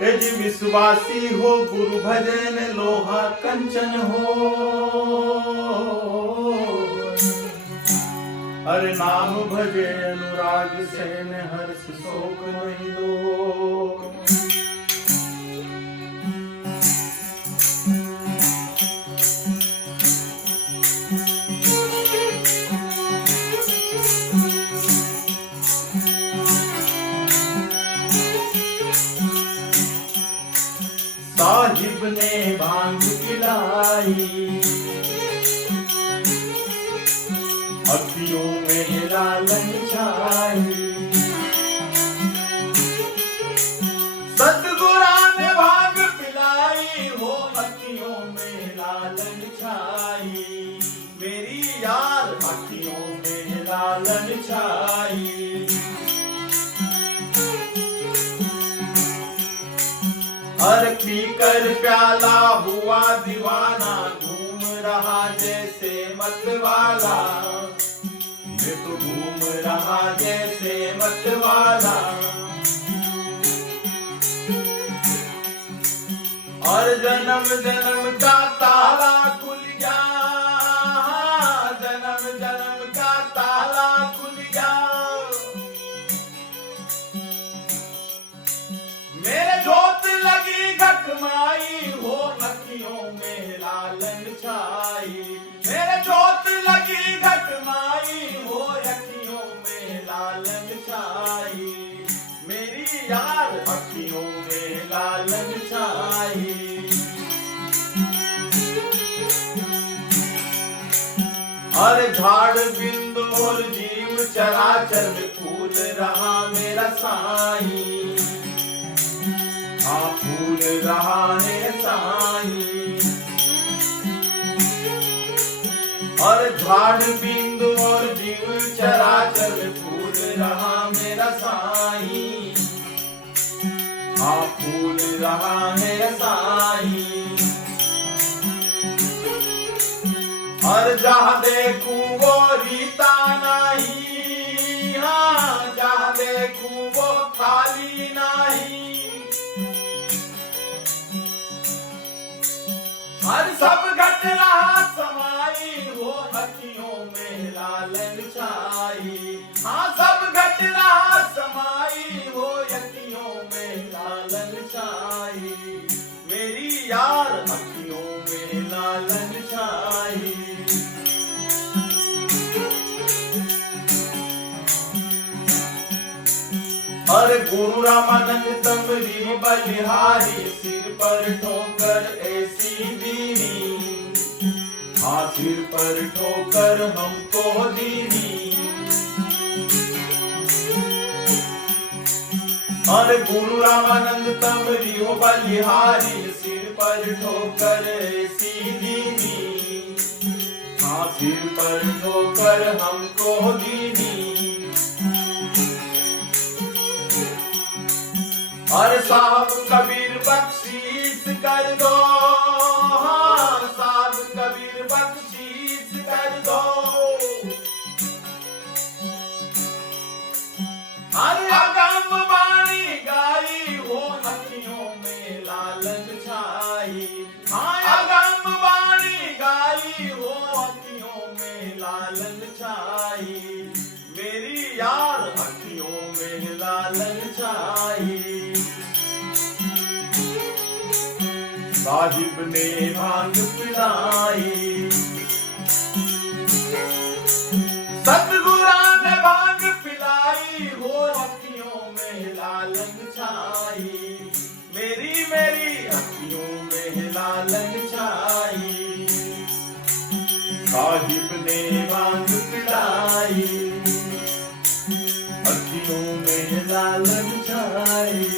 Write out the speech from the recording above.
As विश्वासी हो गुरु भजन लोहा कंचन हो। हर नाम भजे अनुराग सेन हर्ष शोक नहीं दो। साहिब ने भांग पिलाई, अखियों में लालन छाई। सतगुरा ने भांग पिलाई हो, अखियों में लालन छाई। मेरी यार अखियों में लालन छाई। हर पीकर प्याला हुआ दीवाना, घूम रहा जैसे मतवाला। मैं तो घूम रहा जैसे मतवाला। और जन्म जन्म का ताला खुल गया, जन्म जन्म का ताला खुल गया। मेरे जोत लगी घटमाई हो, अखियों में लालन छाई। मेरे जोत लगी घटमाई हो, अखियों में लालन छाई। मेरी यार अखियों में लालन छाई। हर झाड़ बिंदु और जीव चराचर में फूल रहा मेरा साईं। हाँ फूल रहा है साईं। और झाड़ बिंदु और जीव चराचर में फूल रहा मेरा साईं। हाँ फूल रहा है साईं। और जहाँ देखूं वो रीता नहीं, हाँ जहाँ देखूं वो खाली नहीं। हर सब घट रहा समाई हो, अखियों में लालन छाई। हाँ सब घट रहा समाई हो, अखियों में लालन छाई। मेरी यार अखियों में लालन छाई। हर गुरु रामानंद तमरी बलिहारी, सिर पर ठोकर ऐसी दीनी। हाँ सिर पर ठोकर हमको दीनी। हर गुरु रामानंद तमरी बलिहारी, सिर पर ठोकर ऐसी दीनी। हाँ सिर पर ठोकर हमको दीनी। और साहब कबीर बख्शीश कर दो, हाँ साहब कबीर बख्शीश कर दो। हर अगम वाणी गाई हो, अखियों में लालन छाई। हाँ अगम वाणी गाई हो, अखियों में लालन छाई। मेरी यार अखियों में लालन छाई। साहिब ने भांग पिलाई, सतगुरा ने भांग पिलाई हो, अखियों में लालन छाई। मेरी मेरी अखियों में लालन छाई। साहिब ने भांग पिलाई, अखियों में लालन छाई।